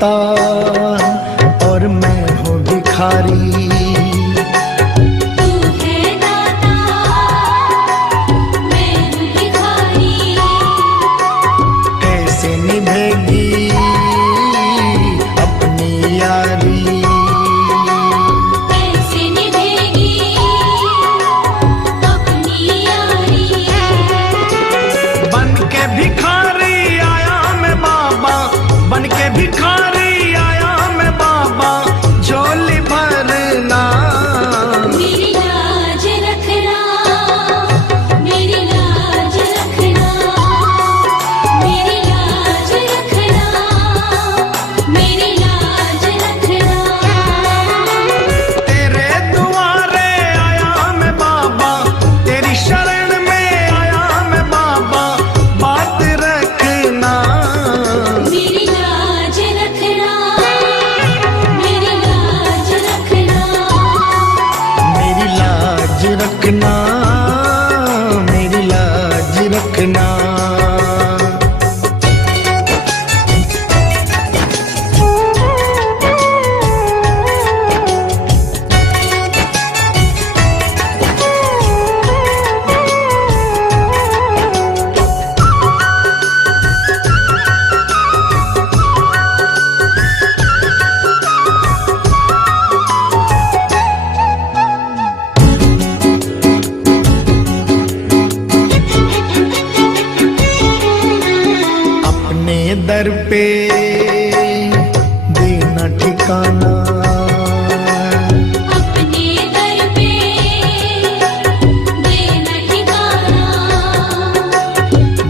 दाता और मैं हूँ भिखारी। तू है दाता, मैं हूँ भिखारी। कैसे निभेगी अपनी यारी, कैसे निभेगी अपनी यारी। बन के भिखारी आया मैं बाबा, बन के भिखारी आया मैं बाबा, झोली भरना मेरी लाज रखना, मेरी लाज रखना, मेरी लाज रखना, मेरी लाज रखना। तेरे दुआरे आया मैं बाबा, तेरी शरण में आया मैं बाबा, बात रखना मेरी लाज रखना, मेरी लाज रखना। मेरी लाज रखना, मेरी लाज रखना। अपने दर पे देना ठिकाना, अपने दर पे देना ठिकाना।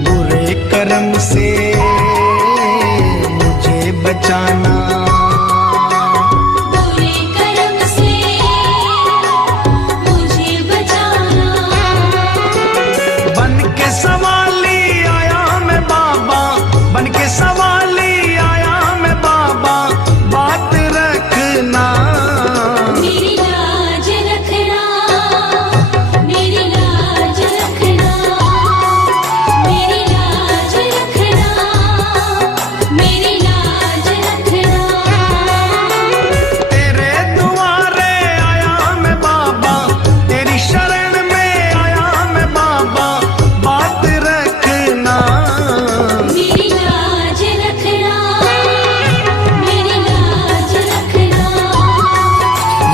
बुरे कर्म से मुझे बचाना, बुरे कर्म से मुझे बचाना। बन के सवाली आया मैं बाबा, बन के सवाली आया मैं बाबा, बात रखना मेरी लाज रखना, मेरी लाज रखना, मेरी लाज रखना, मेरी लाज रखना। तेरे दुआरे आया मैं बाबा, तेरी शरण में आया मैं बाबा, बात रखना मेरी लाज रखना, मेरी लाज रखना।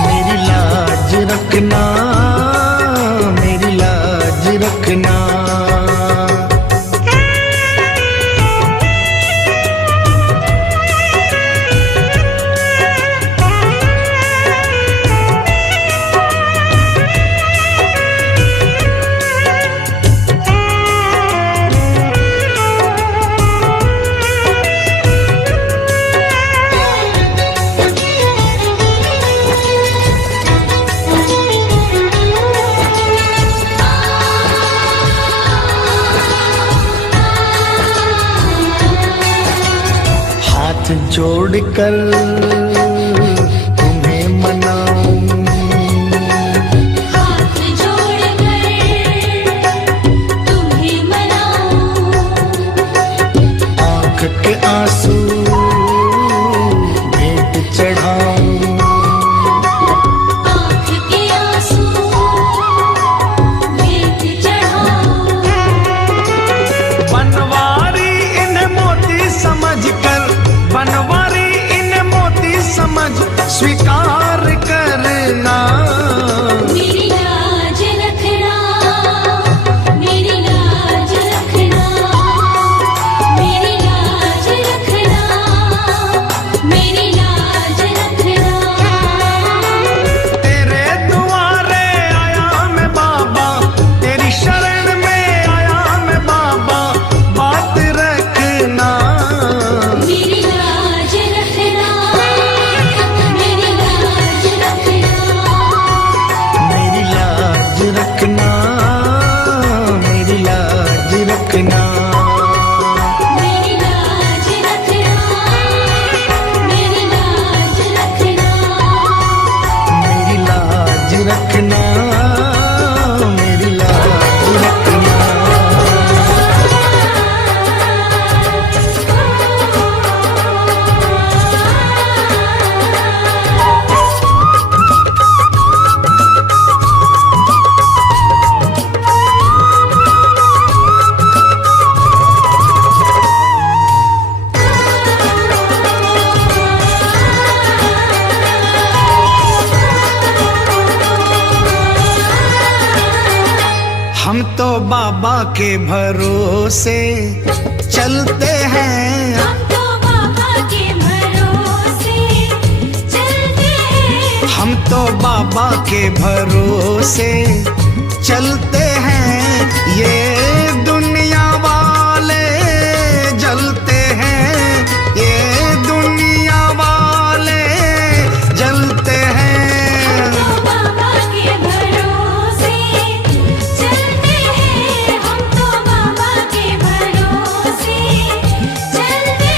मेरी लाज रखना, मेरी लाज रखना। हाथ जोड़कर तुम्हें मनाऊं, हाथ जोड़कर तुम्हें मनाऊं। आंख के आंसू भेंट चढ़ाऊं, आँख के आंसू भेंट चढ़ाऊं। बनवारी इन्हें मोती समझकर, बनवारी इन्हें मोती हम तो बाबा के भरोसे चलते हैं। हम तो बाबा के भरोसे चलते हैं। हम तो बाबा के भरोसे चलते हैं। ये दुनिया वाले जलते हैं, ये दुनिया वाले जलते हैं। हम तो बाबा के भरोसे चलते हैं। हम तो बाबा के भरोसे चलते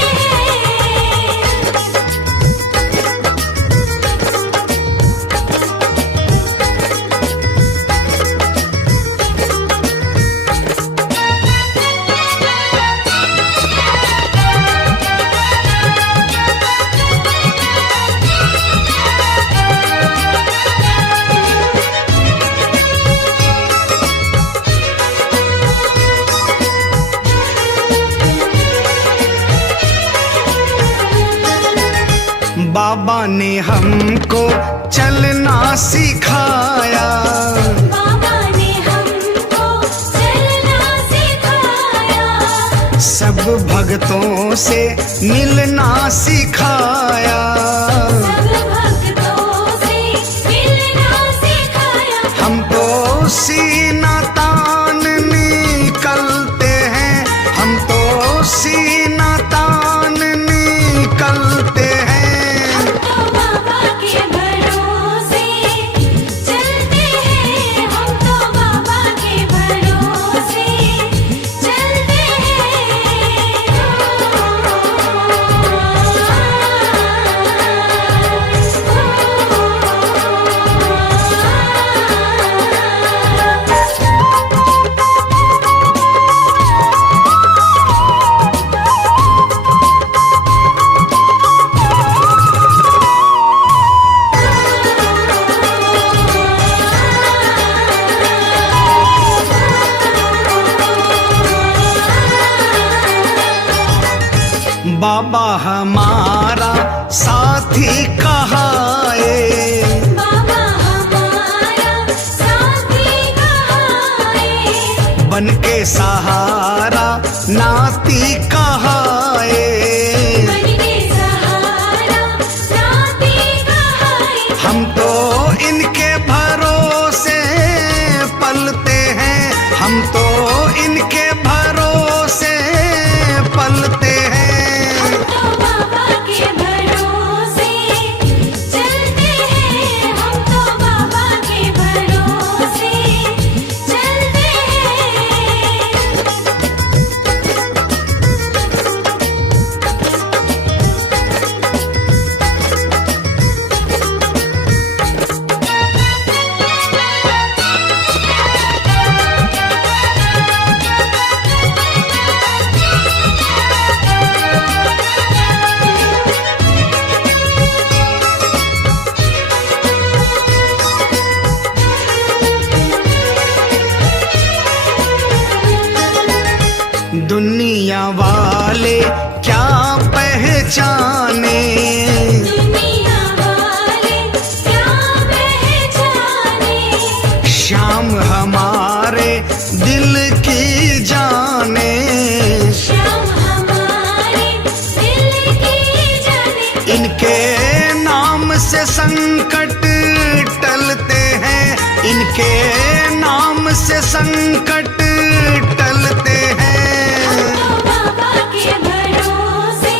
बाबा ने हमको चलना सिखाया। बाबा ने हमको चलना सिखाया। सब भक्तों से मिलना सिखाया। सब भक्तों से मिलना सिखाया। हम तो सीना तान निकलते हैं, हम तो सीना तान निकलते हैं। हम तो बाबा के भरोसे चलते हैं। हम तो बाबा के भरोसे चलते हैं। बाबा हमारा साथी कहाए। बाबा हमारा साथी कहाए। बन के सहारा नाती कहाए। बन के सहारा नाती कहाए। हम तो इनके भरोसे पलते हैं, हम तो इनके भरोसे पलते हैं। हम तो बाबा के भरोसे चलते हैं। हम तो बाबा के भरोसे चलते दुनिया वाले क्या पहचाने। दुनिया वाले क्या पहचाने। श्याम हमारे दिल की जाने। श्याम हमारे दिल की जाने। इनके नाम से संकट टलते हैं, इनके नाम से संकट टलते हैं। हम तो बाबा के भरोसे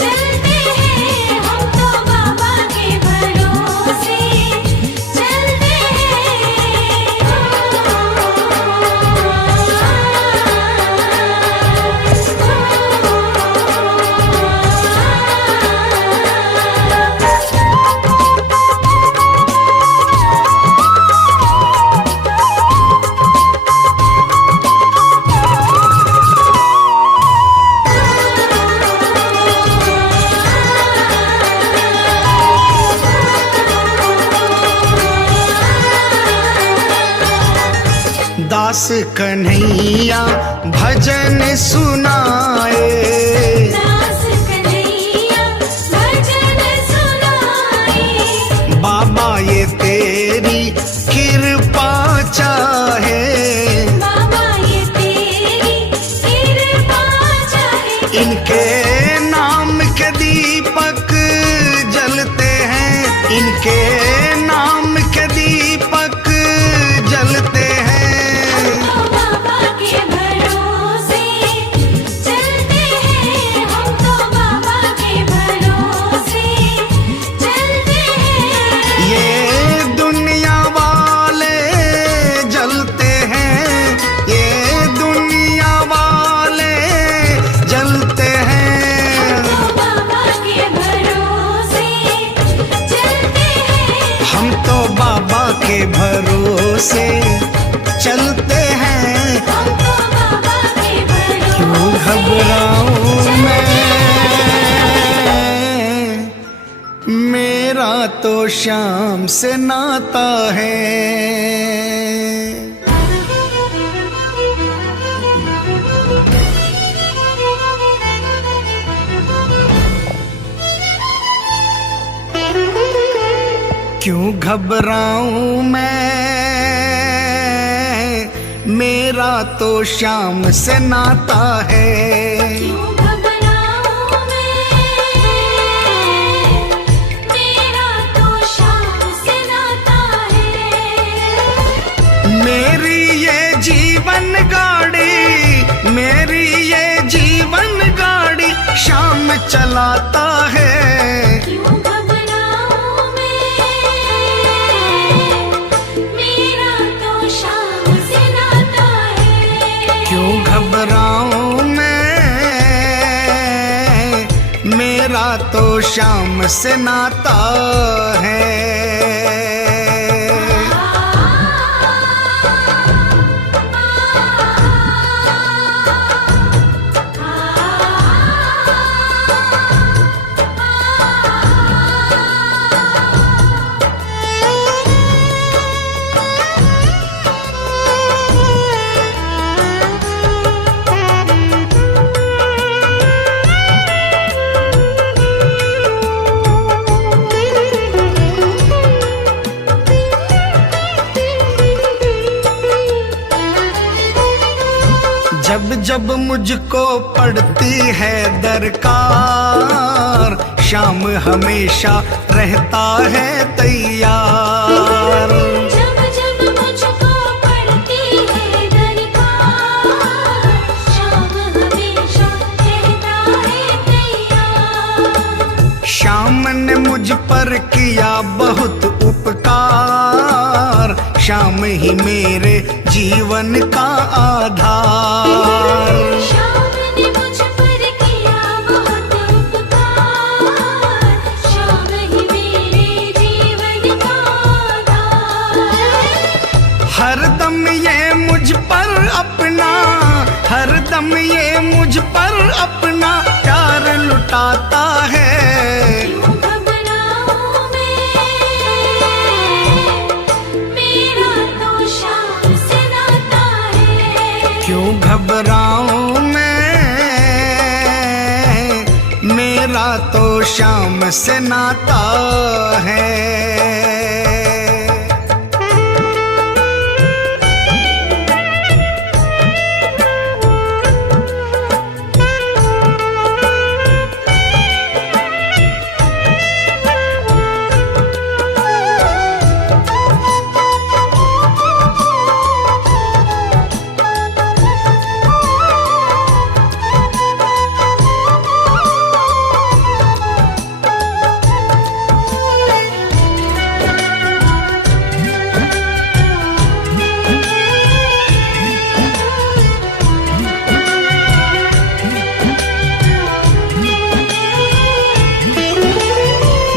चलते हैं। हम तो बाबा के भरोसे चलते दास कन्हैया भजन सुनाए। दास कन्हैया भजन सुनाए। बाबा ये तेरी कृपा चाहे। ये नाम के दीपक जलते हैं। तो बाबा के भरोसे चलते हैं, हम तो बाबा के भरोसे चलते हैं। ये दुनिया वाले जलते हैं, ये दुनिया वाले जलते हैं। तो बाबा के भरोसे चलते हैं, हम तो बाबा के भरोसे चलते हैं। हम तो बाबा के भरोसे क्यों घबराऊं मैं, मेरा तो शाम से नाता है। क्यों घबराऊं मैं, मेरा तो शाम से नाता है। क्यों घबराऊं मैं, मेरा तो शाम से नाता है। मेरी ये जीवन गाड़ी, मेरी ये जीवन गाड़ी शाम चलाता है। क्यों घबराऊं मैं, मेरा तो शाम से नाता है। क्यों घबराऊं मैं, मेरा तो शाम से नाता है। जब जब मुझको पड़ती है दरकार, शाम हमेशा रहता है तैयार। जब जब मुझको पड़ती है दरकार, शाम हमेशा रहता है तैयार। शाम ने मुझ पर किया बहुत उपकार, शाम ही मेरे जीवन का आधार। शाम ने मुझ पर किया बहुत उपकार, शाम ही मेरे जीवन का आधार। हर दम ये मुझ पर अपना, हर दम ये मुझ पर अपना प्यार लुटाता है। क्यों घबराऊं मैं, मेरा तो शाम से नाता है। क्यों घबराऊं मैं, मेरा तो शाम से नाता है।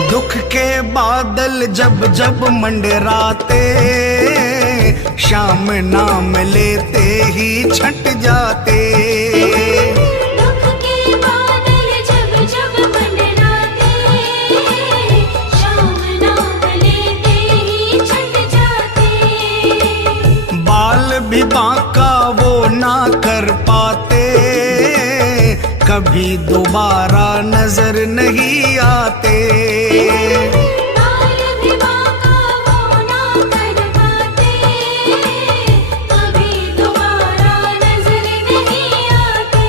दुख के बादल जब जब मंडराते, शाम नाम लेते ही छट जाते। दुख के बादल जब जब मंडराते, शाम नाम लेते ही छट जाते। बाल भी बांका वो ना कर पाते, कभी दोबारा नजर नहीं आते। बाल भी बांका वो ना कर पाते, कभी दोबारा नजर नहीं आते।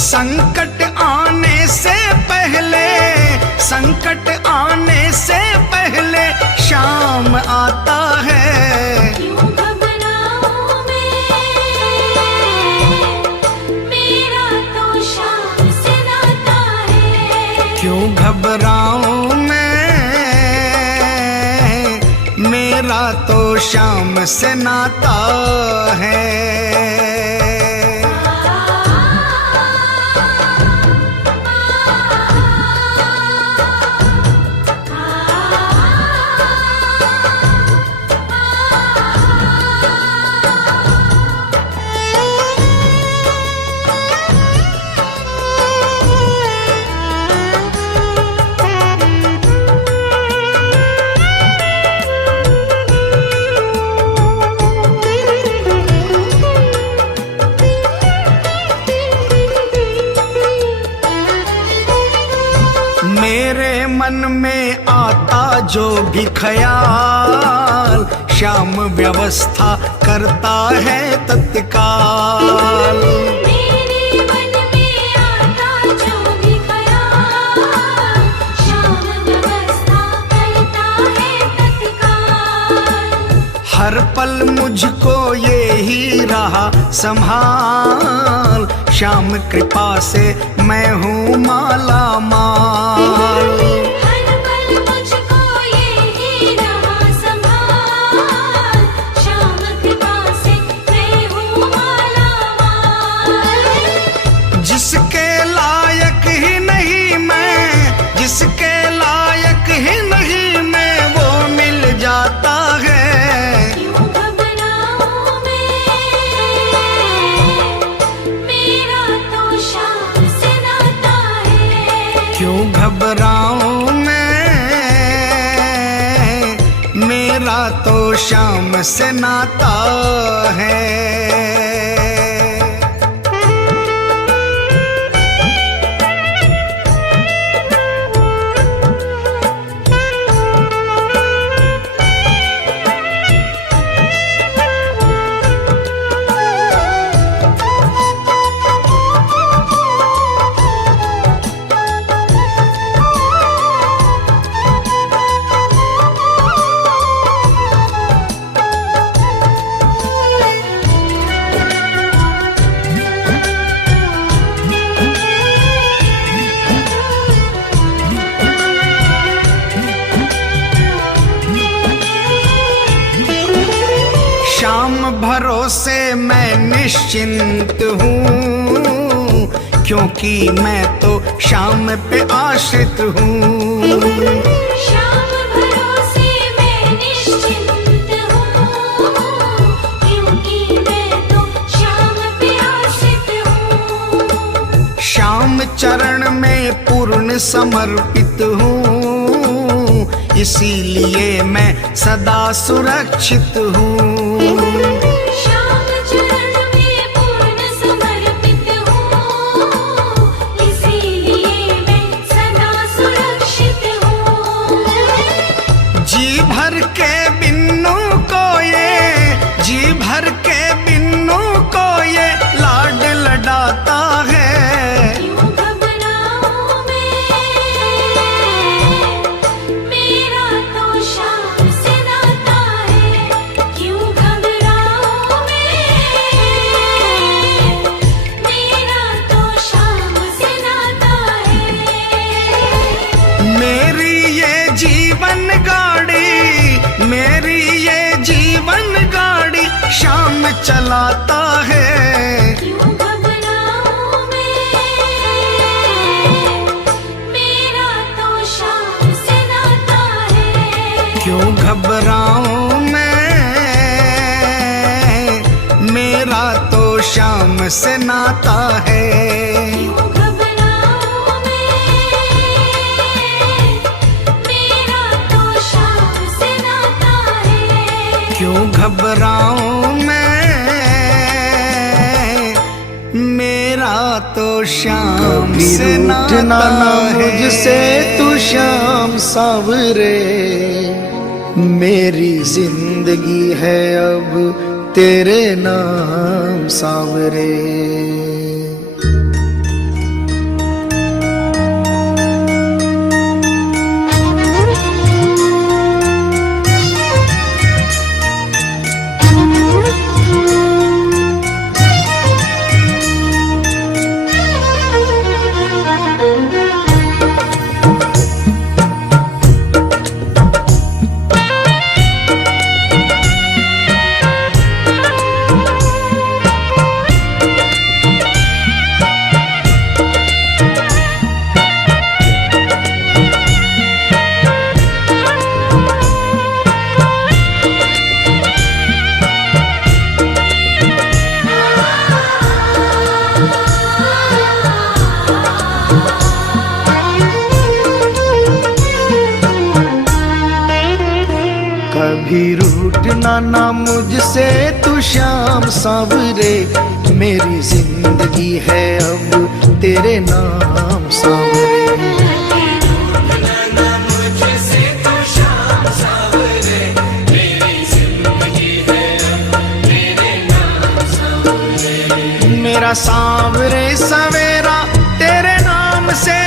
संकट आने से पहले, संकट आने से मेरा तो श्याम से नाता है। मेरे मन में आता जो भी ख्याल, श्याम व्यवस्था करता है तत्काल। मेरे मन में आता जो भी ख्याल, श्याम व्यवस्था करता है तत्काल। हर पल मुझको ये ही रहा संभाल, श्याम कृपा से मैं हूँ माला माल। हर पल मुझको ये ही रहा संभाल, श्याम कृपा से मैं हूँ माला माल। जिसके लायक ही नहीं मैं, जिसके लायक ही नहीं मैं, वो मिल जाता है। क्यों घबराऊं मैं, मेरा तो श्याम से नाता है। क्यों घबराऊं मैं, मेरा तो श्याम से नाता है। श्याम भरोसे मैं निश्चिंत हूँ, क्योंकि मैं तो श्याम पे आश्रित हूँ। श्याम भरोसे मैं निश्चिंत हूँ, क्योंकि मैं तो श्याम पे आश्रित हूँ। श्याम चरण में पूर्ण समर्पित हूँ, इसीलिए मैं सदा सुरक्षित हूँ। श्याम चरण में पूर्ण समर्पित हूँ, इसीलिए मैं सदा सुरक्षित हूँ। जी भर के बिन्नू को ये, जी भर के बिन्नू को ये लाड लडाता है। क्यों घबराऊं मैं, मेरा तो श्याम से नाता है। क्यों घबराऊं मैं, मेरा तो श्याम से नाता है। मेरी ये जीवन गाड़ी, मेरी ये जीवन गाड़ी श्याम चलाता है। क्यों घबराऊं मैं, मेरा तो श्याम से नाता है। क्यों घबराऊं मैं, मेरा तो श्याम से नाता है। क्यों घबराऊं मैं, मेरा तो श्याम से नाता है। क्यों घबराऊं मैं, मेरा तो श्याम कभी से रूठना नाता ना है। मुझसे तू श्याम सावरे, मेरी जिंदगी है अब तेरे नाम सावरे। कभी रूठना ना मुझसे तू श्याम सांवरे, मेरी जिंदगी है अब तेरे नाम सांवरे। मेरा सांवरे सवेरा तेरे नाम से,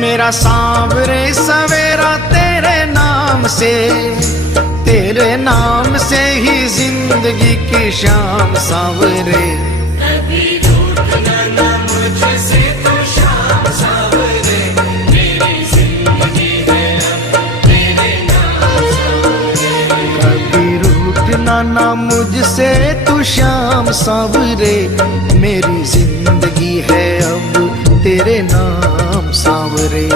मेरा सांवरे सवेरा तेरे नाम से, तेरे नाम से ही जिंदगी की शाम सांवरे। कभी रूठना ना मुझसे तो शाम सांवरे, मेरी जिंदगी है अब तेरे नाम सांवरे। कभी रूठना ना मुझसे तू श्याम सांवरे, मेरी जिंदगी है अब तेरे नाम सांवरे।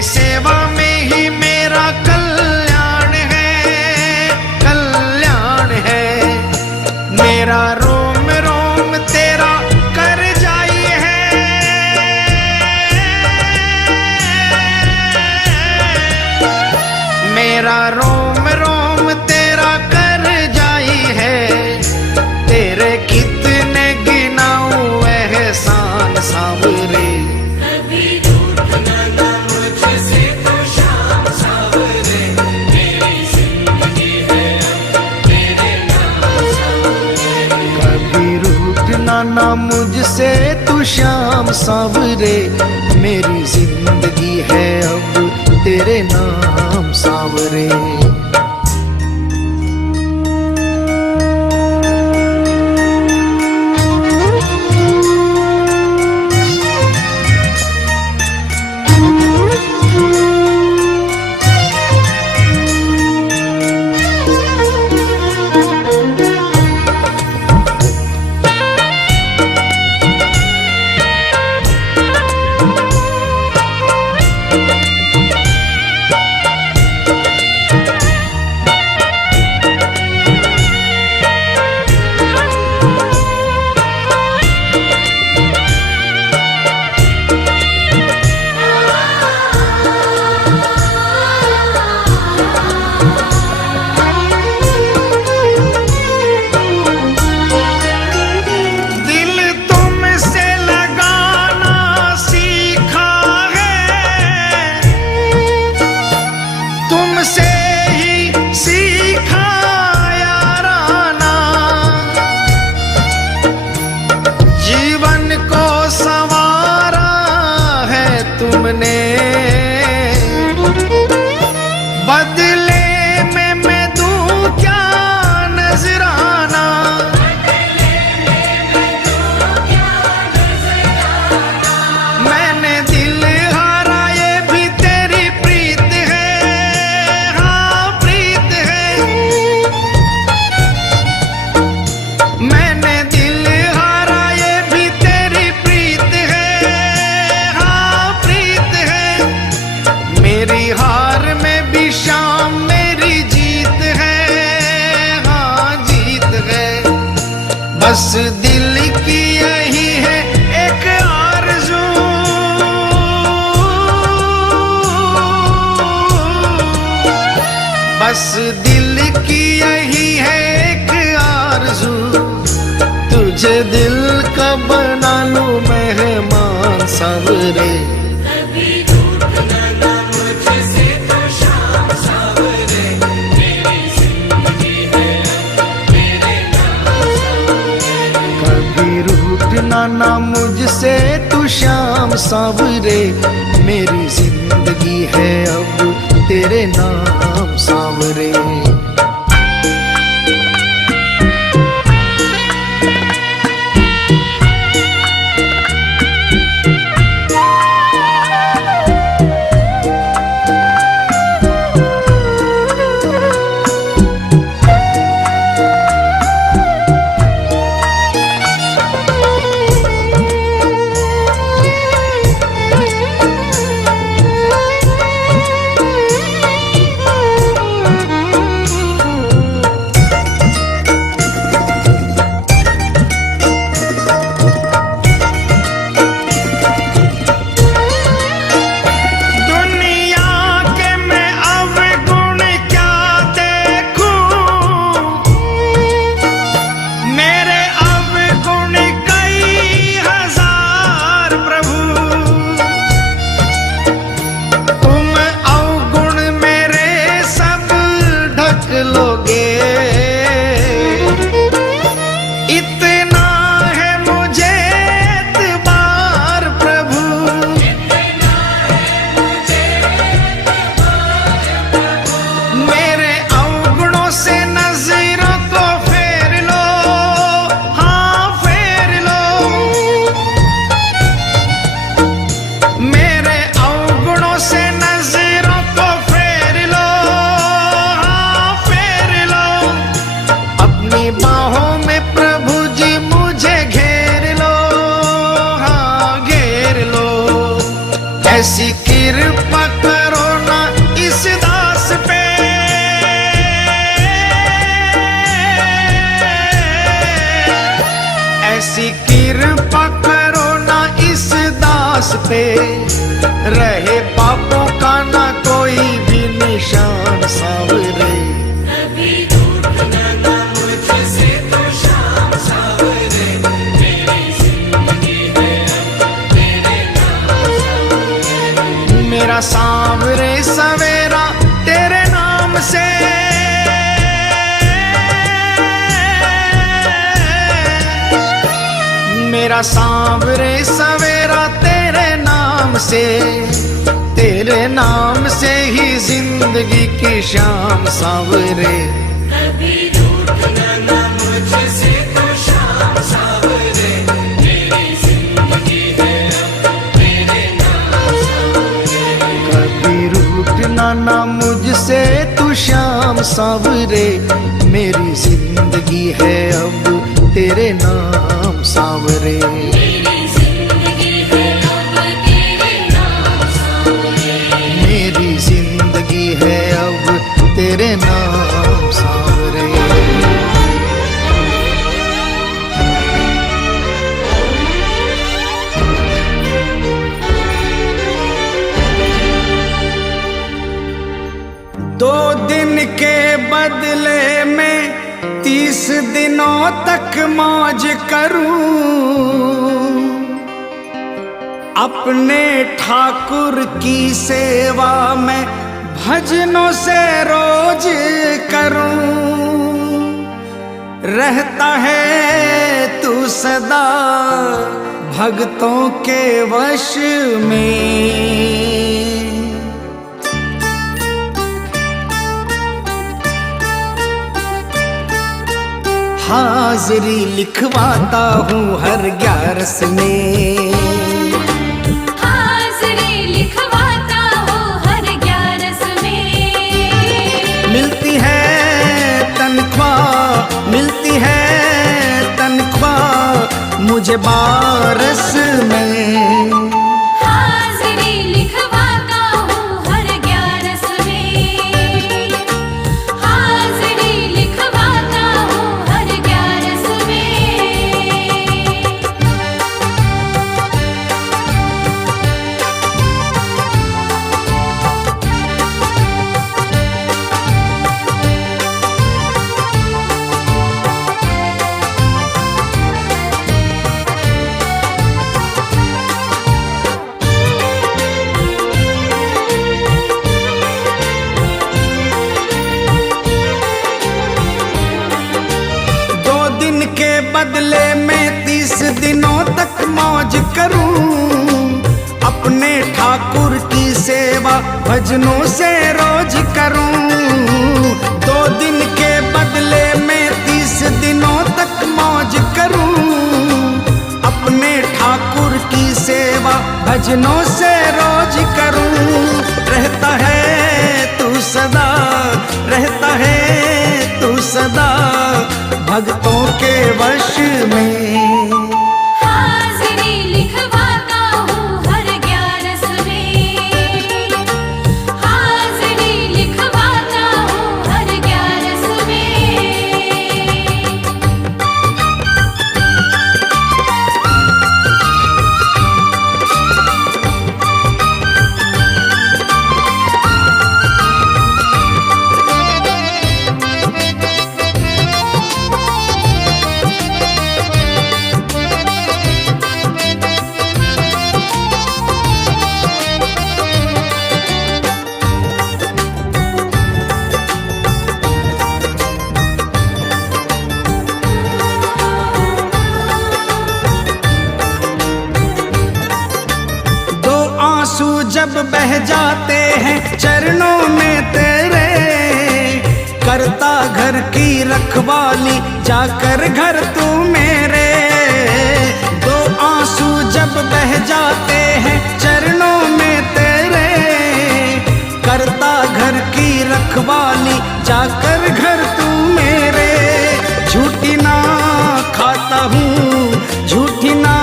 सेवा में ही मेरा कल्याण है, कल्याण है। मेरा रोम रोम तेरा कर जाई है, मेरा रोम रोम तेरा कर जाई है। तेरे कितने गिनाऊं एहसान सांवरे, ना मुझसे तू श्याम सांवरे, मेरी जिंदगी है अब तेरे नाम सांवरे। बदले में मैं दूं क्या नजराना, मैंने दिल हारा ये भी तेरी प्रीत है, हाँ प्रीत है। मैंने दिल हारा ये भी तेरी प्रीत है, हाँ प्रीत है। मेरी हार में भी शाम मेरी जीत है, हाँ जीत है। बस दिल की यही है एक आरज़ू, बस दिल की यही है एक आरज़ू। तुझे दिल का बना लूं मेहमान सांवरे, ना मुझसे तू श्याम सांवरे, मेरी जिंदगी जिंदगी है अब तेरे नाम सांवरे। ऐसी कृपा करो ना इस दास पे, ऐसी कृपा करो ना इस दास पे, रहे पापों का ना कोई भी निशान सांवरे। कभी रूठना ना मुझसे तो श्याम सांवरे, मेरी जिंदगी है अब तेरे नाम सांवरे। मेरा सांवरे सवेरा तेरे नाम से, मेरा सांवरे सवेरा तेरे नाम से, तेरे नाम से ही जिंदगी की शाम सांवरे। कभी रूठना ना मुझसे तो श्याम सांवरे, मेरी जिंदगी है अब तेरे नाम सांवरे। कभी रूठना ना मुझसे तू श्याम सांवरे, मेरी जिंदगी है अब तेरे नाम सांवरे। मेरी जिंदगी है अब तेरे नाम सांवरे। मेरी जिंदगी है अब तेरे नाम सांवरे। दो दिन के बदले में 30 दिनों तक मौज करूं, अपने ठाकुर की सेवा में भजनों से रोज करूं। रहता है तू सदा भक्तों के वश में, हाजिरी लिखवाता हूँ हर 11 में, हाजिरी लिखवाता हूँ हर 11 में। मिलती है तनख्वाह, मिलती है तनख्वाह मुझे 12 में। हाजिरी लिखवाता हूँ हर 11 में, हाजिरी लिखवाता हूँ हर 11 में। भजनों से रोज करूं। 2 दिन के बदले में 30 दिनों तक मौज करूं। अपने ठाकुर की सेवा भजनों से रोज करूं। रहता है तू सदा, रहता है तू सदा भक्तों के वश में। हाजिरी लिखवाता हूँ हर 11 में। हाजिरी लिखवाता हूँ हर 11 में। जब बह जाते हैं चरणों में तेरे, करता घर की रखवाली जाकर घर तू मेरे। 2 आंसू जब बह जाते हैं चरणों में तेरे, करता घर की रखवाली जाकर घर तू मेरे। झूठी ना खाता हूँ, झूठी ना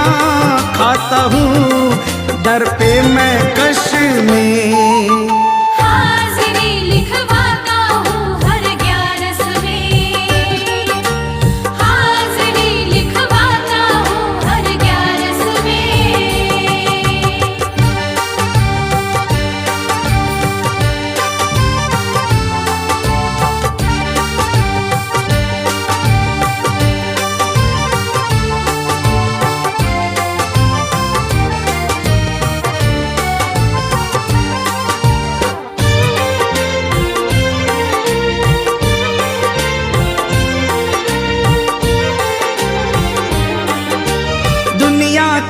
खाता हूँ, दर पे मैं कश में। हाजिरी लिखवाता हूँ हर 11 में। हाजिरी लिखवाता हूँ हर 11 में।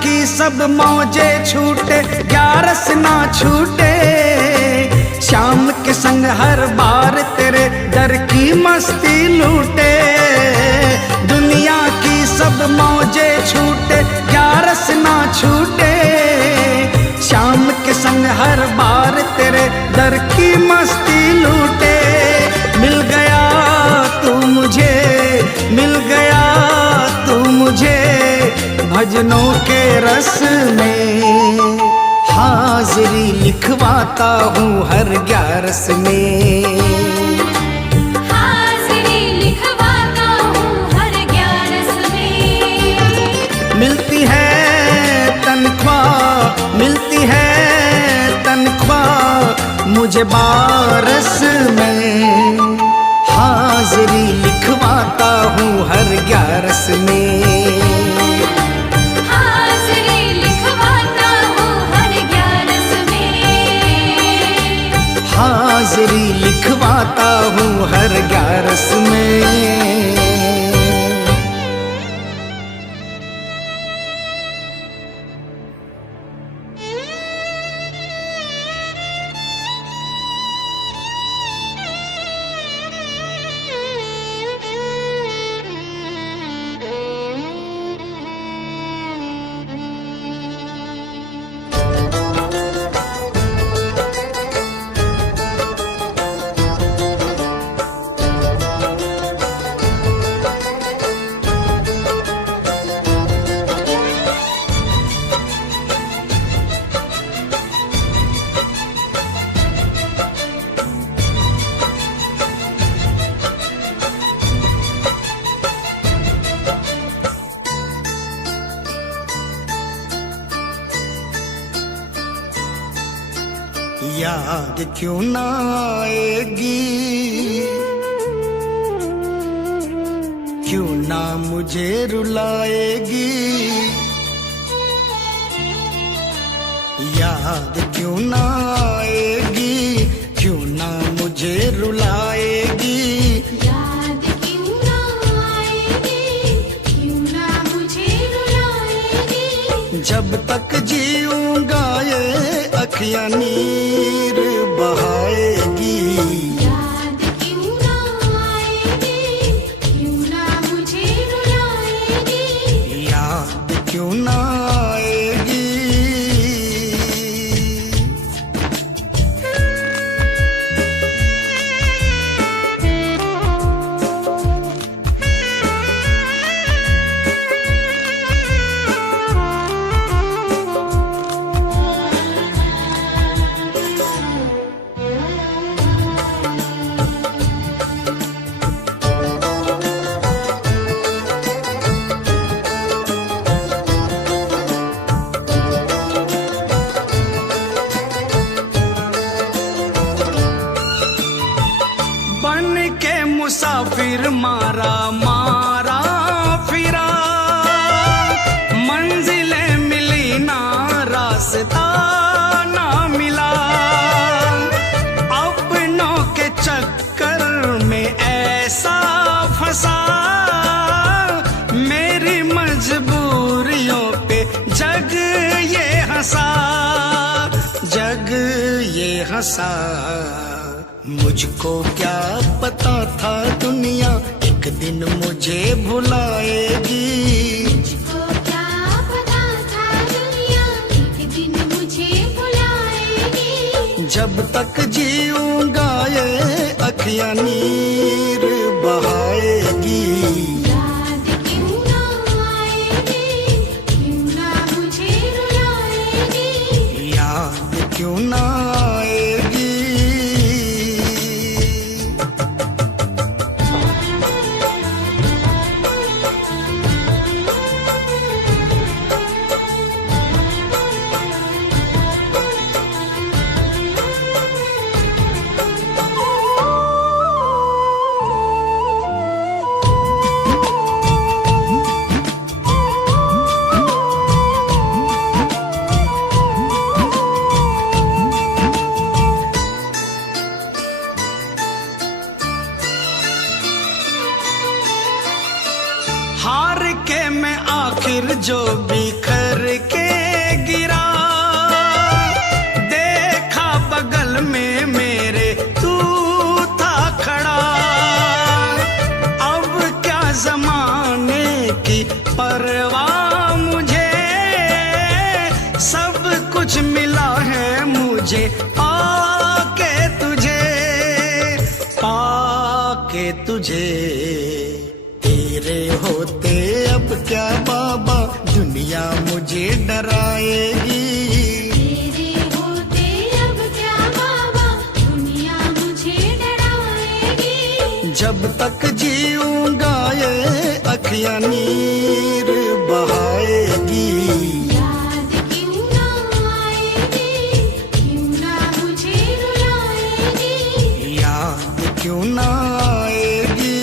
की सब मौजे छूटे 11 ना छूटे। शाम के संग हर बार तेरे दर की मस्ती लूटे। दुनिया की सब मौजे छूटे 11 ना छूटे। शाम के संग हर बार तेरे दर की मस्ती लूटे। मिल गया तू मुझे, मिल गया तू मुझे भजनों के रस में। हाजिरी लिखवाता हूँ हर 11 में। हाजिरी लिखवाता हूँ हर 11 में। मिलती है तनख्वाह, मिलती है तनख्वाह मुझे 12 में। हाजिरी लिखवाता हूँ हर 11 में। हाजिरी लिखवाता हूँ हर 11 में। याद क्यों ना आएगी, क्यों ना मुझे रुलाएगी। याद क्यों ना आएगी, क्यों ना मुझे रुलाएगी। याद क्यों ना आएगी, क्यों ना मुझे रुलाएगी। जब तक जीऊंगा ये अखियाँ नीर मुसाफिर मारा मारा फिरा, मंजिलें मिली ना रास्ता ना मिला, अपनों के चक्कर में ऐसा फंसा, मेरी मजबूरियों पे जग ये हंसा, जग ये हंसा। मुझको क्या पता था दुनिया एक दिन मुझे भुलाएगी, मुझको क्या पता था दुनिया एक दिन मुझे भुलाएगी। जब तक जीऊंगा ये अखियां नीर बहाएगी। याद क्यों ना आएगी, क्यों ना मुझे रुलाएगी। याद क्यों ना आएगी। हार के मैं आखिर जो बिखर के गिरा, देखा बगल में मेरे तू था खड़ा, अब क्या जमाने की परवाह मुझे, सब कुछ मिला है मुझे पाके तुझे, पाके तुझे। तेरे होते अब क्या बाबा दुनिया मुझे डराएगी, तेरे होते अब क्या बाबा दुनिया मुझे डराएगी। जब तक जीऊंगा ये अखियां नीर बहाएगी। याद क्यों ना आएगी, क्यों ना मुझे रुलाएगी। याद क्यों ना आएगी।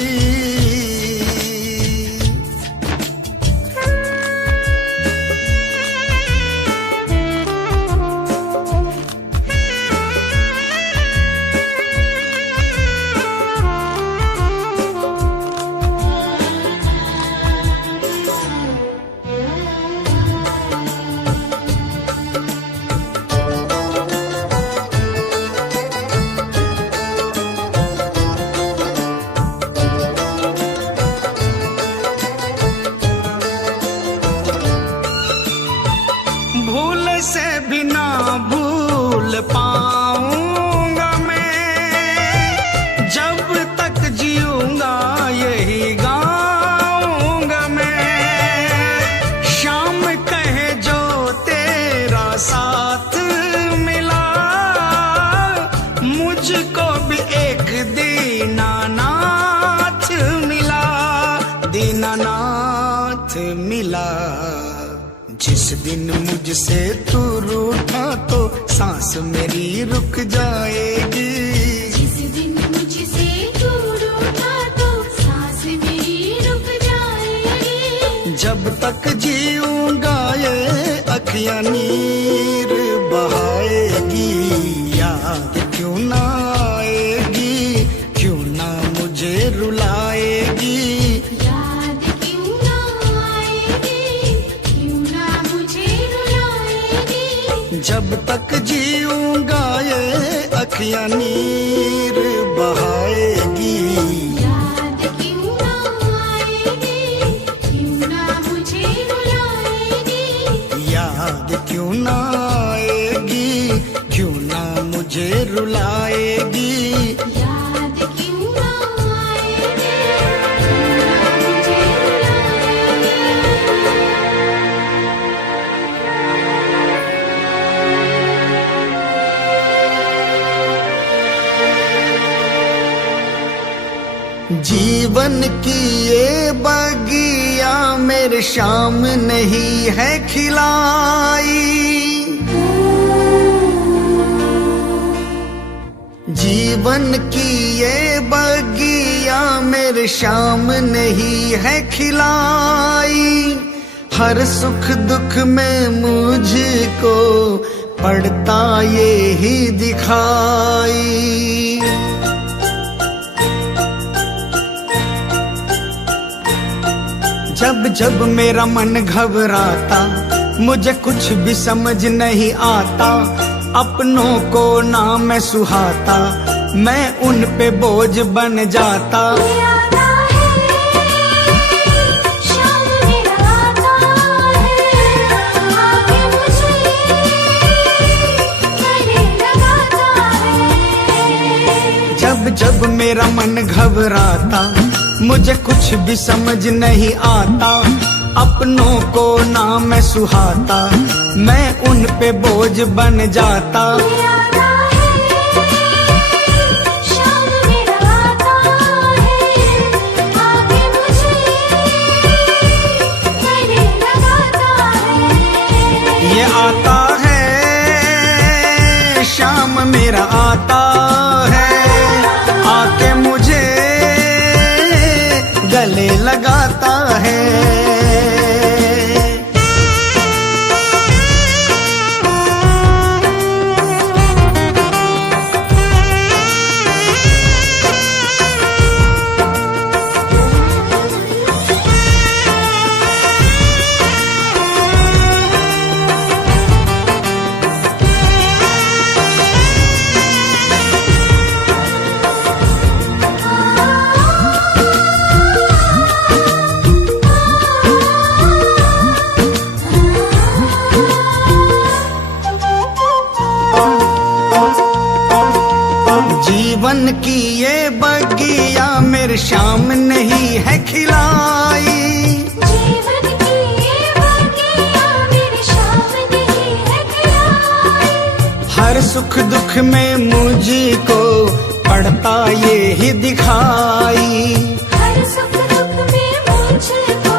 भूल से भी ना भूल पाऊंगा मैं, जब तक जीऊंगा यही गाऊंगा मैं। शाम कहे जो तेरा साथ मिला, मुझको भी एक दीनानाथ मिला, दीनानाथ मिला। जिस दिन मुझसे तू रूठा तो सांस मेरी रुक जाएगी, जिस दिन मुझसे दूर उठा तो सांस मेरी रुक जाएगी। जब तक जीऊंगा ये अखियां नीर बहाएगी। याद क्यों ना आएगी, क्यों ना मुझे रुलाएगी। याद क्यों ना आएगी, क्यों ना मुझे रुलाएगी। जब तक जीऊंगा ये अखियां नीर बहाएगी। याद क्यों ना आएगी, क्यों ना मुझे रुलाएगी। याद क्यों ना आएगी, क्यों ना मुझे रुलाएगी। याद क्यों ना आएगी, क्यों ना मुझे जीवन की ये बगिया मेरे शाम नहीं है खिलाई, जीवन की ये बगिया बगिया मेरे श्याम नहीं है खिलाई, हर सुख दुख में मुझको पड़ता ये ही दिखाई। जब जब मेरा मन घबराता, मुझे कुछ भी समझ नहीं आता, अपनों को ना मैं सुहाता, मैं उन पे बोझ बन जाता। आता है शाम मेरा आता है, आके मुझे गले लगाता है। जब जब मेरा मन घबराता, मुझे कुछ भी समझ नहीं आता, अपनों को ना मैं सुहाता, मैं उन पे बोझ बन जाता। आता है शाम मेरा आता है, आके मुझे गले लगाता है। ये आता है शाम मेरा आता है, आके मुझे गले लगाता है। जीवन की ये बगिया मेरे श्याम नहीं है खिलाई, जीवन की ये बगिया मेरे श्याम नहीं है खिलाई, हर सुख दुख में मुझको पड़ता ये ही दिखाई। हर सुख दुख में मुझको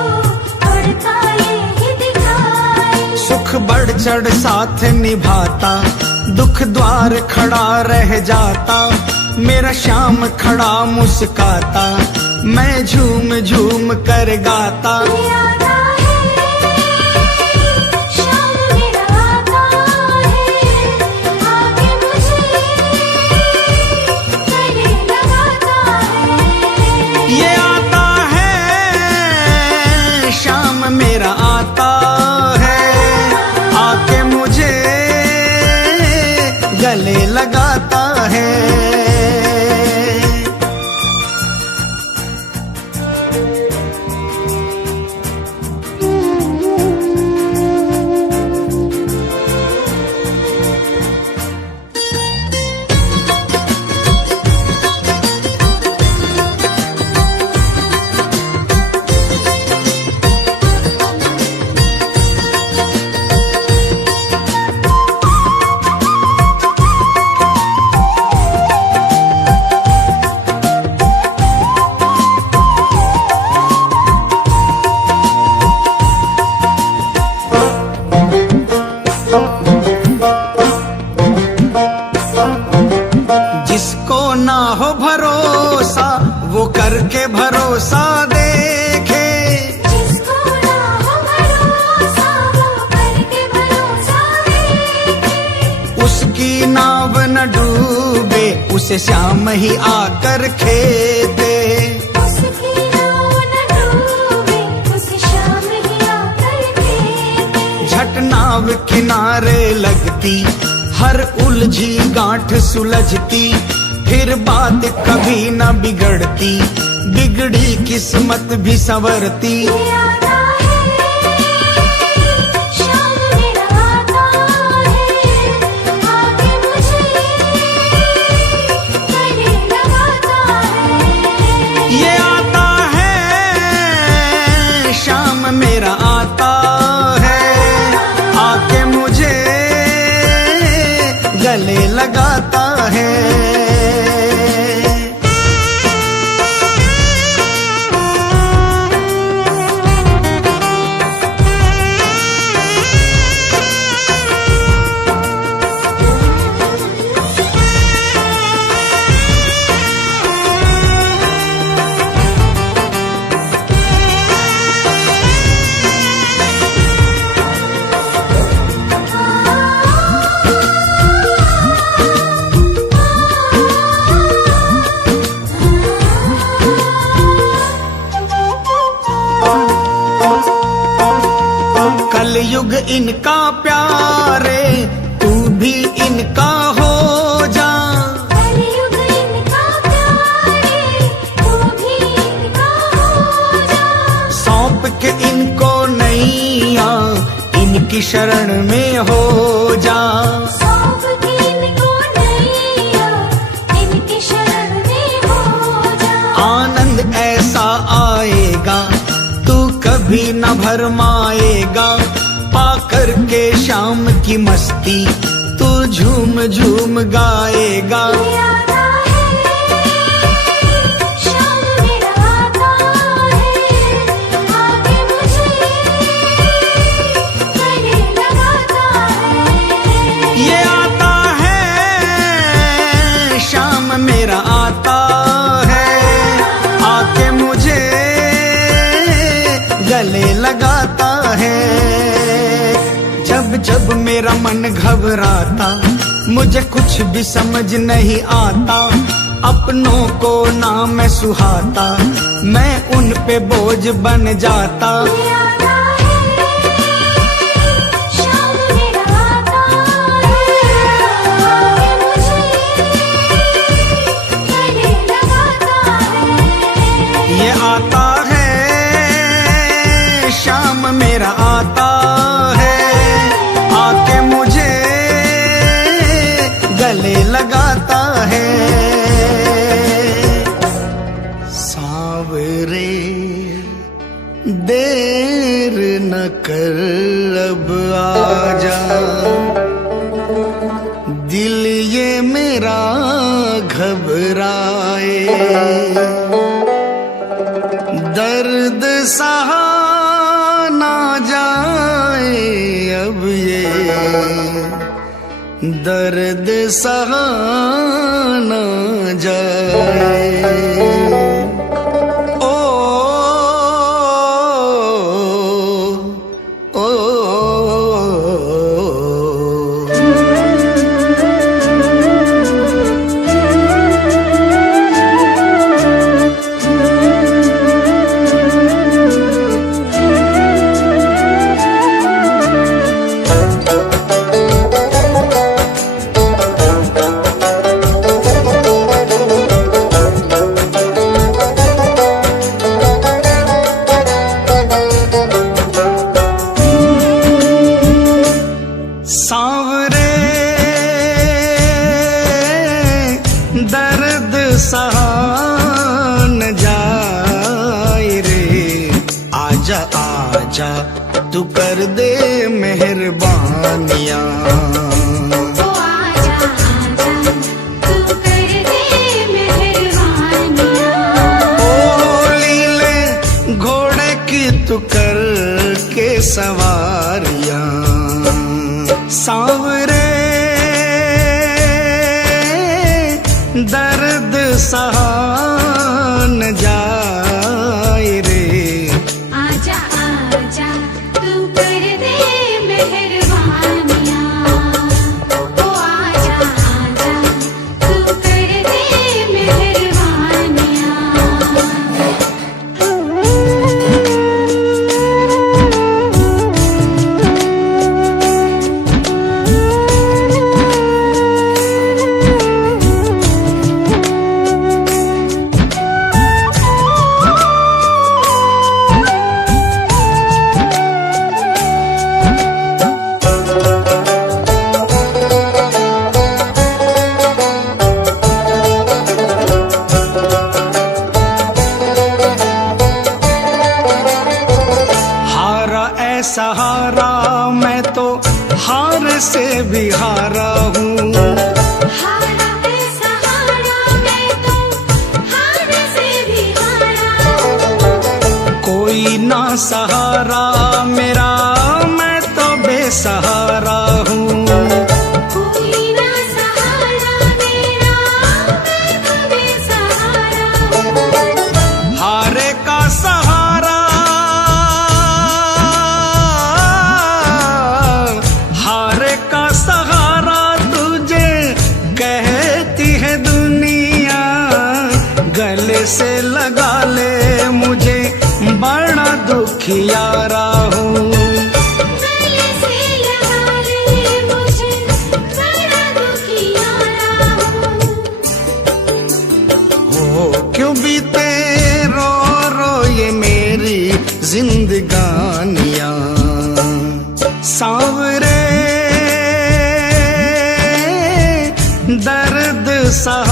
पड़ता ये ही दिखाई। सुख बढ़ चढ़ साथ निभाता, दुख द्वार खड़ा रह जाता, मेरा श्याम खड़ा मुस्काता, मैं झूम झूम कर गाता। आता है शाम मेरा आता है, आके मुझे गले लगाता है। ये आता है शाम मेरा आता है, आके मुझे गले लगाता है। जिसको ना हो भरोसा वो करके भरोसा देखे, जिसको ना हो भरोसा वो करके भरोसा देखे। उसकी नाव न डूबे, उसे श्याम ही आकर खेते। उसकी नाव न डूबे, उसे शाम ही आकर खेते। झट नाव किनारे लगती, हर उलझी गांठ सुलझती, फिर बात कभी न बिगड़ती, बिगड़ी किस्मत भी संवरती। आता है शाम मेरा आता है, आके मुझे गले लगाता है। ये आता है शाम मेरा आता है, आके मुझे गले लगाता है। युग इनका प्यारे, तू भी इनका हो जा। कलयुग इनका प्यारे, तू भी इनका हो जा। सौंप के इनको नैया, इनकी शरण में हो जा। सौंप के इनको नैया, इनकी शरण में हो जा। आनंद ऐसा आएगा तू कभी न भरमाएगा, पाकर के शाम की मस्ती तू झूम झूम गाएगा। ये आता है, शाम मेरा आता है, आके मुझे गले लगाता है। ये आता है, शाम मेरा आता है, आके मुझे गले लगाता है। जब जब मेरा मन घबराता, मुझे कुछ भी समझ नहीं आता, अपनों को ना मैं सुहाता, मैं उन पे बोझ बन जाता। ये आता है, शाम मेरा आता है, आके मुझे गले लगाता है। ये आता है, शाम मेरा आता है, आके मुझे गले लगाता है। सांवरे देर न कर अब आजा, दिल ये मेरा घबराए, दर्द सहा ना जाए अब ये, दर्द सहा ना जाए। ओ, ओ, सांवरे दर्द सहा न जाए रे, आजा आजा तू कर दे मेहरबानियां। ओ आजा आजा, तू कर दे मेहरबानियां। ओ लीले घोड़े की तू कर के सवारियां। सांवरे दर्द सहा न जाए रे, आजा आजा, तू कर दे मेहरबानियां। ओ आजा आजा, तू कर दे मेहरबानियां। सहारा मैं तो हार से भी हारा हूँ। हारा है सहारा, मैं तो हार से भी हारा हूँ। कोई ना सहारा मेरा, मैं तो बेसहारा हूँ। कोई ना सहारा मेरा, मैं तो बेसहारा हूँ। हारे का सहारा, हारे का सहारा तुझे कहती है दुनिया। गले से लगा ले मुझे, बड़ा दुखियारा हूँ। गले जिंदगानिया सांवरे दर्द सा